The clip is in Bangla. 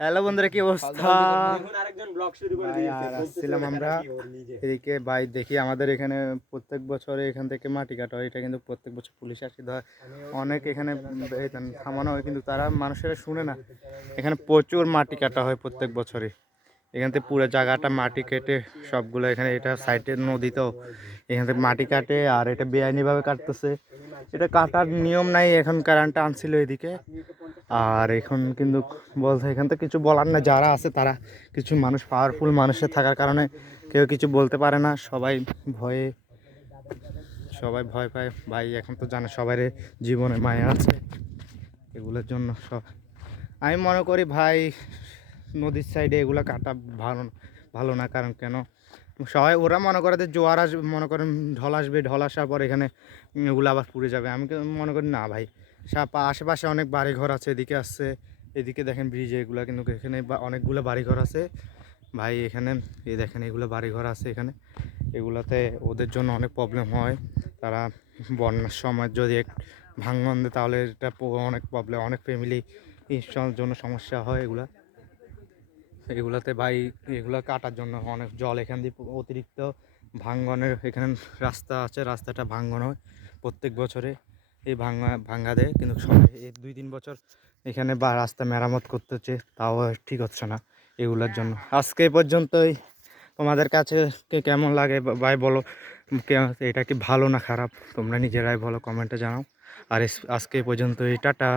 হ্যালো বন্ধুরা, কি অবস্থা? আসছিলাম আমরা এদিকে ভাই, দেখি আমাদের এখানে প্রত্যেক বছরে এখান থেকে মাটি কাটা হয়। এটা কিন্তু প্রত্যেক বছর পুলিশ আসি ধর, অনেক এখানে থামানো হয়, কিন্তু তারা মানুষেরা শুনে না। এখানে প্রচুর মাটি কাটা হয় প্রত্যেক বছরে। এখান থেকে পুরো জায়গাটা মাটি কেটে সবগুলো এখানে, এটা সাইডের নদী তো, এখান থেকে মাটি কাটে আর এটা বেআইনিভাবে কাটতেছে। এটা কাটার নিয়ম নাই, এখন কারেন্টটা আনছিল এদিকে। আর এখন কিন্তু বলতে এখান থেকে কিছু বলার না, যারা আছে তারা কিছু মানুষ পাওয়ারফুল মানুষের থাকার কারণে কেউ কিছু বলতে পারে না। ভয়ে সবাই ভয় পায় ভাই। এখন তো জানে সবাই জীবনে মায়া আছে, এগুলোর জন্য সব আমি মনে করি ভাই নদীর সাইডে এগুলো কাটা ভালো ভালো না। কারণ কেন, সবাই ওরা মনে করে যে জোয়ার আসবে, মনে করেন ঢল আসবে, ঢল আসার পর এখানে এগুলো আবার পুড়ে যাবে। আমি মনে করি না ভাই, আশেপাশে অনেক বাড়িঘর আছে, এদিকে আসছে, এদিকে দেখেন ব্রিজে এগুলো, কিন্তু এখানে অনেকগুলো বাড়িঘর আছে ভাই। এখানে এই দেখেন এগুলো বাড়িঘর আছে এখানে, এগুলোতে ওদের জন্য অনেক প্রবলেম হয়। তারা বন্যার সময় যদি ভাঙন দেয় তাহলে এটা অনেক প্রবলেম, অনেক ফ্যামিলি জন্য সমস্যা হয় এগুলাতে ভাই। এগুলো কাটার জন্য অনেক জল এখান দিয়ে অতিরিক্ত ভাঙ্গনের, এখানে রাস্তা আছে, রাস্তাটা ভাঙ্গন হয় প্রত্যেক বছরে। এই ভাঙ্গা দেয়, কিন্তু সবাই এই 2-3 বছর এখানে বা রাস্তা মেরামত করতেছে, তাও ঠিক হচ্ছে না এগুলোর জন্য। আজকে এই পর্যন্তই। তোমাদের কাছে কেমন লাগে ভাই বলো, এটা কি ভালো না খারাপ? তোমরা নিজেরাই বলো, কমেন্টে জানাও। আর আজকে এই পর্যন্তই, টাটা।